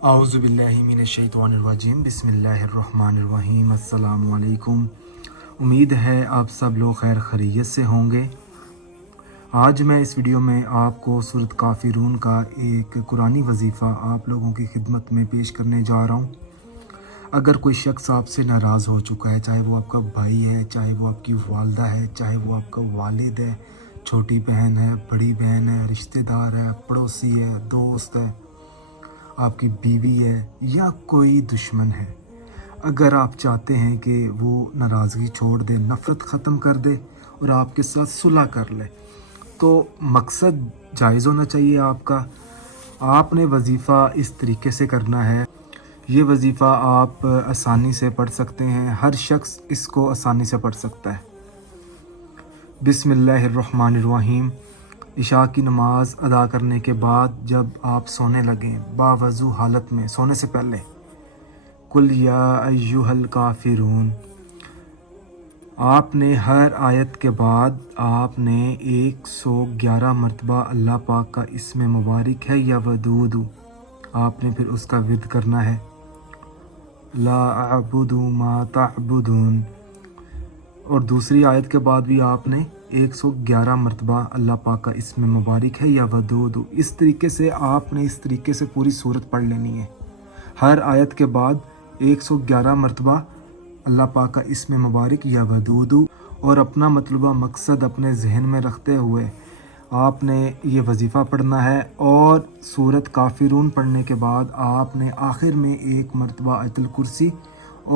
اعوذ باللہ من الشیطان الرجیم بسم اللہ الرحمن الرحیم السلام علیکم۔ امید ہے آپ سب لوگ خیر خیریت سے ہوں گے۔ آج میں اس ویڈیو میں آپ کو سورۃ کافرون کا ایک قرآنی وظیفہ آپ لوگوں کی خدمت میں پیش کرنے جا رہا ہوں۔ اگر کوئی شخص آپ سے ناراض ہو چکا ہے، چاہے وہ آپ کا بھائی ہے، چاہے وہ آپ کی والدہ ہے، چاہے وہ آپ کا والد ہے، چھوٹی بہن ہے، بڑی بہن ہے، رشتہ دار ہے، پڑوسی ہے، دوست ہے، آپ کی بیوی ہے یا کوئی دشمن ہے، اگر آپ چاہتے ہیں کہ وہ ناراضگی چھوڑ دے، نفرت ختم کر دے اور آپ کے ساتھ صلح کر لے، تو مقصد جائز ہونا چاہیے آپ کا۔ آپ نے وظیفہ اس طریقے سے کرنا ہے۔ یہ وظیفہ آپ آسانی سے پڑھ سکتے ہیں، ہر شخص اس کو آسانی سے پڑھ سکتا ہے۔ بسم اللہ الرحمن الرحیم۔ عشاء کی نماز ادا کرنے کے بعد جب آپ سونے لگیں، باوضو حالت میں سونے سے پہلے قل یا ایھا الکافرون، آپ نے ہر آیت کے بعد آپ نے 111 مرتبہ اللہ پاک کا اسم مبارک ہے یا ودود، آپ نے پھر اس کا ورد کرنا ہے۔ لا اعبد ما تعبدون، اور دوسری آیت کے بعد بھی آپ نے 111 مرتبہ اللہ پاک کا اسم مبارک ہے یا ودود، اس طریقے سے آپ نے اس طریقے سے پوری صورت پڑھ لینی ہے۔ ہر آیت کے بعد 111 مرتبہ اللہ پاک کا اسم مبارک یا ودود، اور اپنا مطلوبہ مقصد اپنے ذہن میں رکھتے ہوئے آپ نے یہ وظیفہ پڑھنا ہے۔ اور سورۃ کافرون پڑھنے کے بعد آپ نے آخر میں 1 مرتبہ آیت الکرسی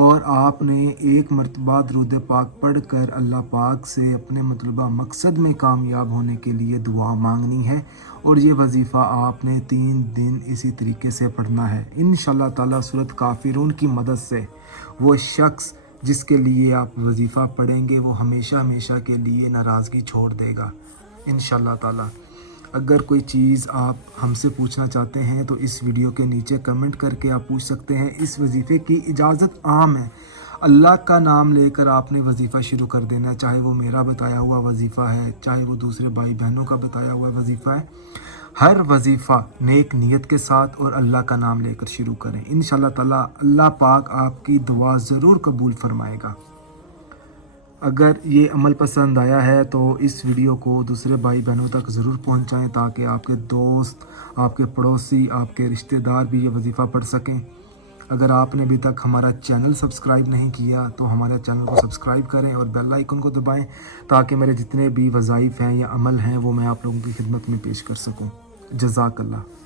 اور آپ نے 1 مرتبہ درود پاک پڑھ کر اللہ پاک سے اپنے مطلوبہ مقصد میں کامیاب ہونے کے لیے دعا مانگنی ہے، اور یہ وظیفہ آپ نے 3 دن اسی طریقے سے پڑھنا ہے۔ انشاءاللہ تعالیٰ سورۃ کافرون کی مدد سے وہ شخص جس کے لیے آپ وظیفہ پڑھیں گے وہ ہمیشہ ہمیشہ کے لیے ناراضگی چھوڑ دے گا انشاءاللہ تعالیٰ۔ اگر کوئی چیز آپ ہم سے پوچھنا چاہتے ہیں تو اس ویڈیو کے نیچے کمنٹ کر کے آپ پوچھ سکتے ہیں۔ اس وظیفے کی اجازت عام ہے، اللہ کا نام لے کر آپ نے وظیفہ شروع کر دینا ہے، چاہے وہ میرا بتایا ہوا وظیفہ ہے، چاہے وہ دوسرے بھائی بہنوں کا بتایا ہوا وظیفہ ہے۔ ہر وظیفہ نیک نیت کے ساتھ اور اللہ کا نام لے کر شروع کریں، انشاءاللہ تعالیٰ اللہ پاک آپ کی دعا ضرور قبول فرمائے گا۔ اگر یہ عمل پسند آیا ہے تو اس ویڈیو کو دوسرے بھائی بہنوں تک ضرور پہنچائیں تاکہ آپ کے دوست، آپ کے پڑوسی، آپ کے رشتہ دار بھی یہ وظیفہ پڑھ سکیں۔ اگر آپ نے ابھی تک ہمارا چینل سبسکرائب نہیں کیا تو ہمارے چینل کو سبسکرائب کریں اور بیل آئیکن کو دبائیں تاکہ میرے جتنے بھی وظائف ہیں یا عمل ہیں وہ میں آپ لوگوں کی خدمت میں پیش کر سکوں۔ جزاک اللہ۔